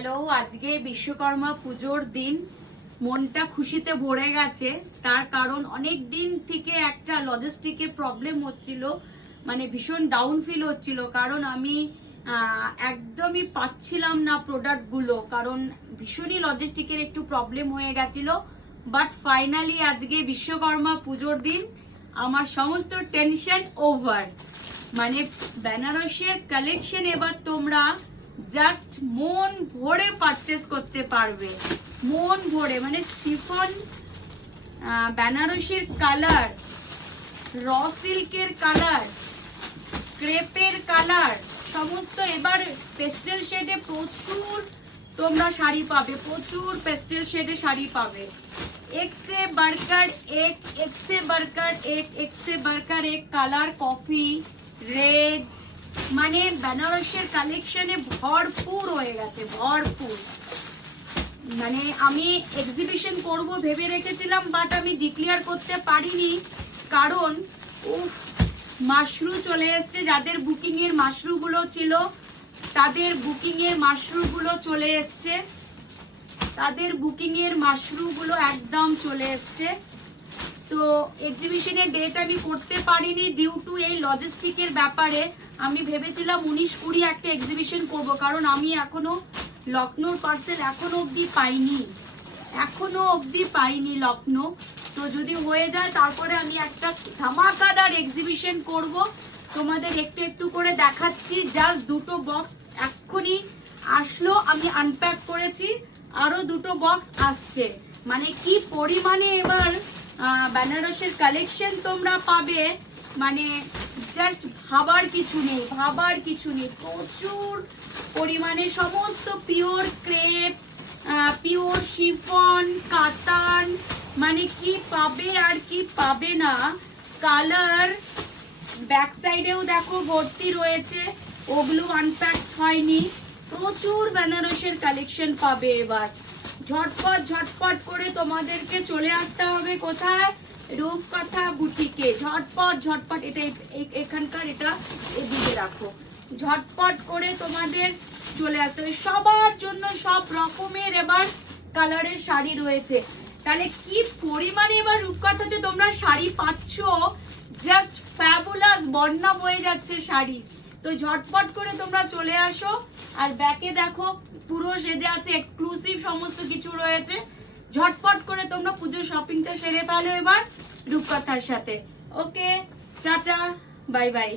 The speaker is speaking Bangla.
হ্যালো, আজকে বিশ্বকর্মা পুজোর দিন। মনটা খুশিতে ভরে গেছে। তার কারণ অনেক দিন থেকে একটা লজিস্টিকের প্রবলেম হচ্ছিল, মানে ভীষণ ডাউন ফিল হচ্ছিল। কারণ আমি একদমই পাচ্ছিলাম না প্রোডাক্টগুলো, কারণ ভীষণই লজিস্টিকের একটু প্রবলেম হয়ে গেছিল। বাট ফাইনালি আজকে বিশ্বকর্মা পুজোর দিন আমার সমস্ত টেনশন ওভার। মানে বেনারসের কালেকশন এবার তোমরা জাস্ট মন ভরে পারচেস করতে পারবে, মন ভরে। মানে শিফন, বেনারসির কালার, র সিল্কের কালার, ক্রেপের কালার, সমস্ত এবার পেস্টেল শেডে প্রচুর তোমরা শাড়ি পাবে, প্রচুর পেস্টেল শেডে শাড়ি পাবে। এক সে বারকার এক, এক সে বারকার এক, এক সে বারকার এক কালার, কফি, রেড, মানে বেনারসের কালেকশনে ভরপুর হয়ে গেছে, ভরপুর। মানে আমি এক্সিবিশন করব ভেবে রেখেছিলাম, বাট আমি ডিক্লেয়ার করতে পারিনি, কারণ মাশরু চলে এসছে। যাদের বুকিং এর মাশরু গুলো ছিল তাদের বুকিং এর মাশরু গুলো চলে এসছে, তাদের বুকিং এর মাশরু গুলো একদম চলে এসছে। তো এক্সিবিশনের ডেট আমি করতে পারিনি ডিউ টু এই লজিস্টিকের ব্যাপারে। আমি ভেবেছিলাম 19-20 একটা এক্সিবিশন করব, কারণ আমি এখনো লখনৌর পার্সেল এখনো অবধি পাইনি লখনৌ। তো যদি হয়ে যায় তারপরে আমি একটা ধামাকাদার এক্সিবিশন করব, তোমাদের একটু একটু করে দেখাচ্ছি। জাস্ট দুটো বক্স এক্ষুনি আসলো, আমি আনপ্যাক করেছি, আরো দুটো বক্স আসছে। মানে কি পরিমাণে এবার বেনারসের কালেকশন তোমরা পাবে, মানে জাস্ট ভাবার কিছু নেই। প্রচুর পরিমাণে সমস্ত পিওর ক্রেপ, পিওর শিফন, কাতান, মানে কি পাবে আর কি পাবে না। কালার ব্যাক সাইডেও দেখো ভর্তি রয়েছে, ওগুলো আনপ্যাক হয়নি। প্রচুর বেনারসের কালেকশন পাবে এবার। ঝটপট করে তোমাদেরকে চলে আসতে হবে কোথায়? রূপকথা বুটিকে। ঝটপট এটা এখানকার, এটা এদিকে রাখো। ঝটপট করে তোমাদের চলে আসতে হবে। সবার জন্য সব রকমের এবার কালারের শাড়ি রয়েছে। তাহলে কি পরিমাণে এবার রূপকথাতে তোমরা শাড়ি পাচ্ছ, জাস্ট ফ্যাবুলাস, বন্যা বয়ে যাচ্ছে শাড়ি। তো ঝটপট করে তোমরা চলে আসো। আর ব্যাকে দেখো পুরো সেজে আছে, এক্সক্লুসিভ সমস্ত কিছু রয়েছে। ঝটপট করে তোমরা পুজোর শপিংটা সেরে ফেলো এবার রূপকথার সাথে। ওকে, টাটা, বাই বাই।